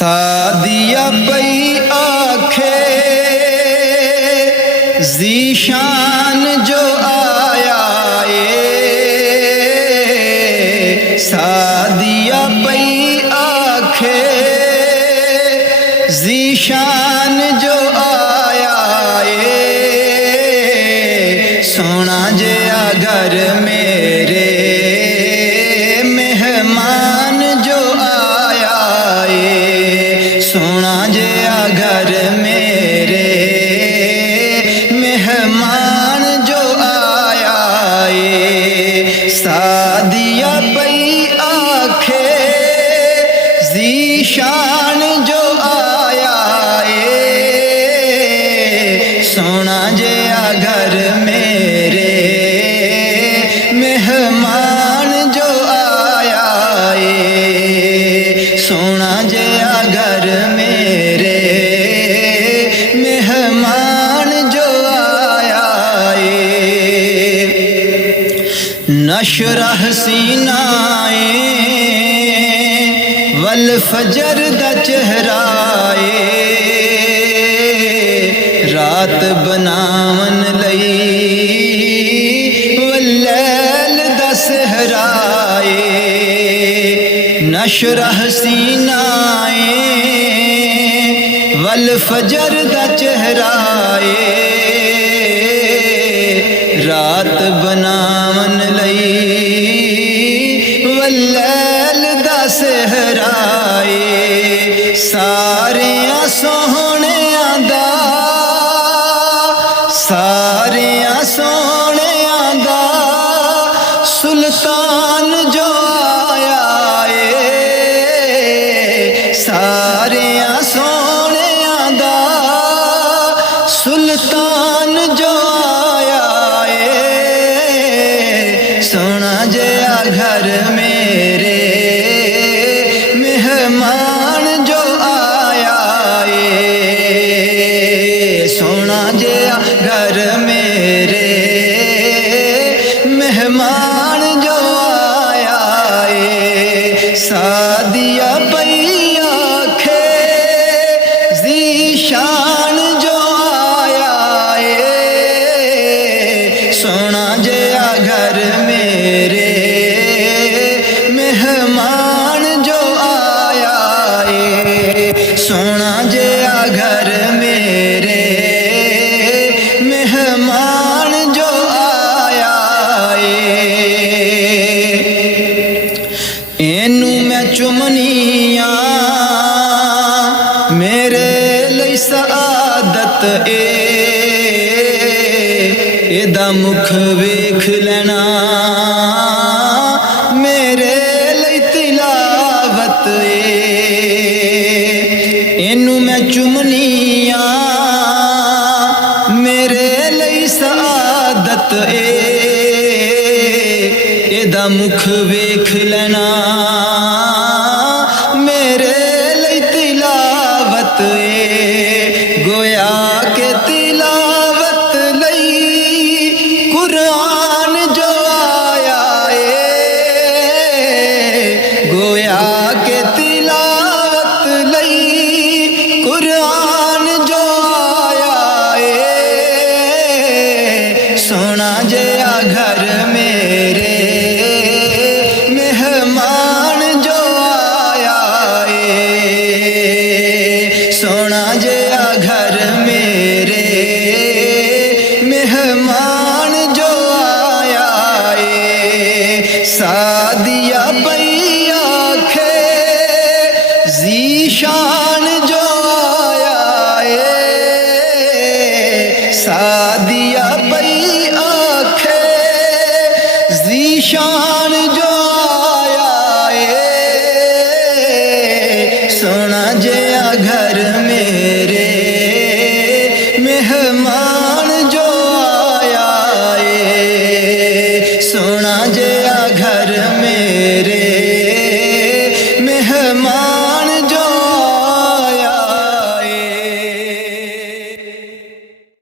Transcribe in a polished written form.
سادیا پئی آنکھے ذیشان جو آیا سادیا پئی آنکھے ذیشان جو آیا سونا جیا گھر میرے مہمان جو آیا سونا جیا گھر میرے مہمان جو آیا سادیا پئی آنکھے ذیشان جو آیا سونا جیا گھر میرے مہمان جو آیا سونا جیا گھر میرے مہمان جو آیا نشرح سینائے والفجر دا چہرہ رات بناون لئی واللیل دا سہرا نشرح سینائے والفجر دا چہرہ رات بناون لئی واللیل دا سہرا ساریاں سوہنیاں دا ساریاں سوہنیاں دا سلطان جو آیا ساریاں سوہنیاں دا سلطان جو آیا سونا جیا گھر میرے مہمان جو آیا سونا جیا گھر میرے مہمان جو آیا سادیا پئی آنکھے ذیشان جو آیا سونا جیا گھر میرے مہمان جو آیا سونا جیا گھر میرے مہمان جو آیا اینو میں چمنیاں میرے لئی سعادت ایدہ مکھ ویکھ لینا میرے لئی تلاوت اینو میں چمنیاں میرے لئی سعادت ایدہ مکھ ویکھ لینا میرے لئی تلاوت گویا کہ تلاوت لئی قرآن جو آیا گویا کہ تلاوت لئی قرآن جو آیا سونا جیا گھر میرے مہمان جو آیا سونا جیا گھر میرے مہمان جو آیا سادیا پئی آنکھے ذیشان جو آیا سادیا پئی آنکھے ذیشان جو